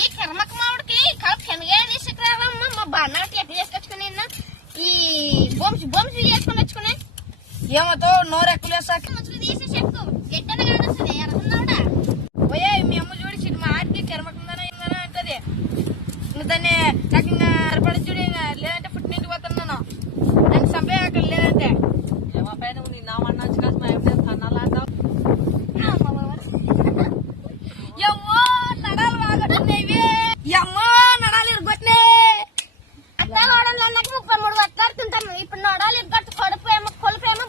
ఈ కర్మక మామిడికి కలుపు శనగా తీసుకురావమ్మా. మా బాన్నాటి ఎట్లా చేసుకొచ్చుకుని ఈ బొమ్స్ చేసుకుని వచ్చుకునే ఏమతో నోరు ఎక్కులేసాక ముచ్చులు తీసి చెప్పు ఎట్టనే కానొస్తుంది అనుకున్నావుడా. పోయా మీ అమ్మ చూడి చిన్న మా ఆడికి కెరమకుందనా ఇందనా అంటది. నువ్వు దాన్ని నాకు ఇంకా ఏర్పడి చూడు, లేదంటే పుట్టినింటికి పోతున్నాను, దాన్ని చంపేయక లేదంటే ఏమో పైన నీ నా అన్నాచ్చు కాదు మా ఏమైనా కన్నాలా అంటావు. ఎమ్మో నడాలు బాగొట్టున్నాయి, ఎమ్మో నడాలు ఇరుగొట్టినాయి. అత్త నోడల్లో నాకు 33 కొట్లాడుతుంటాను. ఇప్పుడు నోడాలు ఇరుగొట్టు కొలుపేమో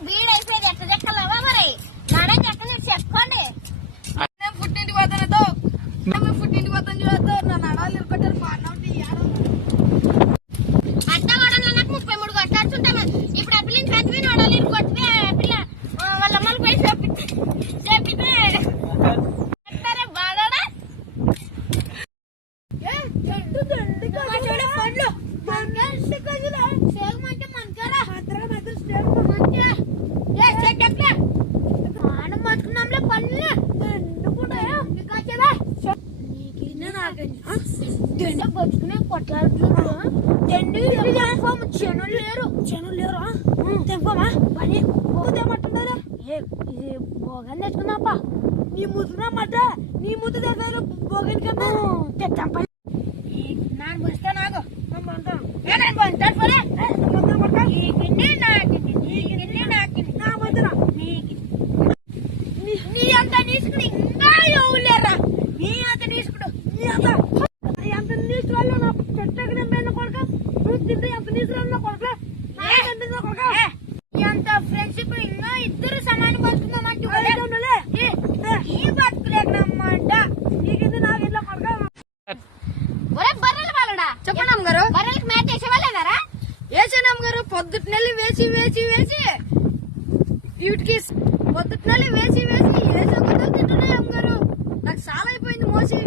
బీడ్ అయిపోయింది. ఎట్లా చెక్కలేవా మరి నడం చెక్క మీరు చెప్పుకోండి. పుట్టింటికి పోతానతో పుట్టింటికి పోతాను చూడతో నా నడాలు ఇరుగొట్టారు మా అన్న అత్త నోడల్లో నాకు 33 కొట్లాడుతుంటాము. ఇప్పుడు ఆ పిల్లని చదివి నోడాలు ఇరుగొట్టితే పిల్ల వాళ్ళ అమ్మలు పోయి చెప్పితే బాగా బతుకునే కొట్లాడుతున్నారు. చెను లేరు తెంపమా పని పోతేమంటున్నారా? ఇది భోగాన్ని తెచ్చుకుందాపా. నీ ముద్దునమాట నీ ముద్దు దగ్గర భోగాని కన్నా తెచ్చాం పని. నాకు వస్తా నాకు నీ అంత తీసుకుని ఇంకా ఎవలేరా? నీ అంత తీసుకుడు నీ అంత ఎంత తీసుకురాలో నా చెట్టకి నేను కొడుక నువ్వు తింటే ఎంత తీసుకురాలో కొడుక ఎంత ఫ్రెండ్షిప్ ఇంకా ఇద్దరు సమానం బతుకుందామంటే ఈ బతుకులేకనమ్మంట నీకు నాకు ఇట్లా కొడుక. ఒరే బర్రెల వాళ్ళడా చెప్పండి అమ్మగారు. బర్రెలకు మేత వేసేవాళ్ళేనారా? వేసాను అమ్మగారు. పొద్దుట్నెల్లి వేసి వీటికి పొద్దుట్నెల్లి వేసి వేసే కొద్ది తింటున్నాయి అమ్మగారు. నాకు చాలా అయిపోయింది మోసి.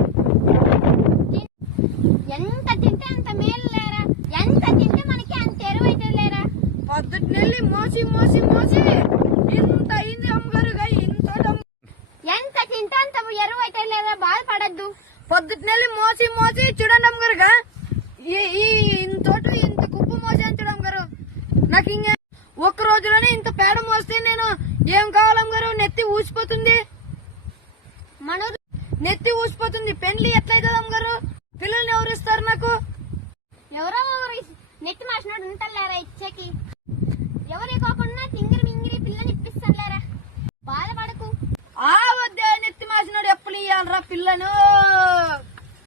ఎంత తింటే అంత మేలు లేరా? ఎంత తింటే మనకి అంత ఎరువు అయితే లేరా? పొద్దుట్నెల్లి మోసి ఇంత అయింది అమ్మగారు. ఎంత తింటే అంత ఎరువు అయితే లేరా? బాధపడద్దు. పొద్దుట్నెల్లి మోసి చూడండి అమ్మగారుగా ఇంత కుప్ప మోసాను చూడు అమ్మగారు. నాకు ఇంకా ఒక్క రోజులోనే ఇంత పేడ మోస్తే నేను ఏం కావాలమ్మగారు? నెత్తి ఊసిపోతుంది.